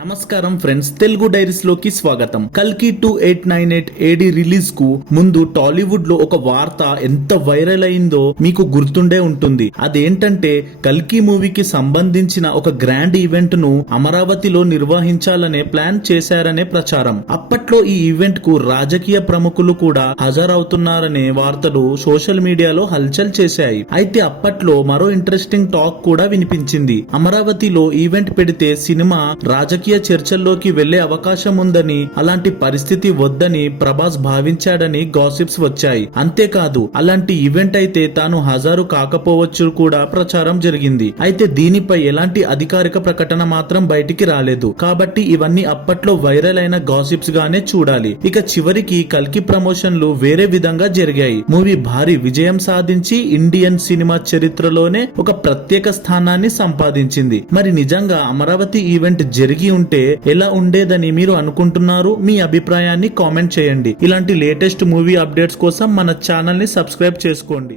నమస్కారం friends, Telugu diaries లోకి స్వాగతం. కల్కి 2898 AD రిలీజ్ కు ముందు టాలీవుడ్ లో ఒక వార్త ఎంత వైరల్ అయిందో మీకు గుర్తుండే ఉంటుంది. అదేంటంటే కల్కి మూవీకి సంబంధించిన ఒక గ్రాండ్ ఈవెంట్ ను అమరావతిలో నిర్వహించాలనే ప్లాన్ చేశారనే ప్రచారం. అప్పట్లో ఈ ఈవెంట్ కు రాజకీయ ప్రముఖులు కూడా హాజరవుతున్నారనే వార్తలు సోషల్ మీడియాలో హల్చల్ చేశాయి. అయితే అప్పట్లో మరో ఇంట్రెస్టింగ్ టాక్ కూడా వినిపించింది. అమరావతిలో ఈవెంట్ పెడితే సినిమా రాజకీయ చర్చల్లోకి వెళ్లే అవకాశం ఉందని, అలాంటి పరిస్థితి వద్దని ప్రభాస్ భావించాడని గాసిప్స్ వచ్చాయి. అంతేకాదు అలాంటి ఈవెంట్ అయితే తాను హాజరు కాకపోవచ్చు కూడా ప్రచారం జరిగింది. అయితే దీనిపై ఎలాంటి అధికారిక ప్రకటన మాత్రం బయటికి రాలేదు. కాబట్టి ఇవన్నీ అప్పట్లో వైరల్ అయిన గాసిప్స్ గానే చూడాలి. ఇక చివరికి కల్కి ప్రమోషన్లు వేరే విధంగా జరిగాయి. మూవీ భారీ విజయం సాధించి ఇండియన్ సినిమా చరిత్రలోనే ఒక ప్రత్యేక స్థానాన్ని సంపాదించింది. మరి నిజంగా అమరావతి ఈవెంట్ జరిగి ఉంటే ఎలా ఉండేదని మీరు అనుకుంటున్నారు? మీ అభిప్రాయాన్ని కామెంట్ చేయండి. ఇలాంటి లేటెస్ట్ మూవీ అప్డేట్స్ కోసం మన ఛానల్ ని సబ్స్క్రైబ్ చేసుకోండి.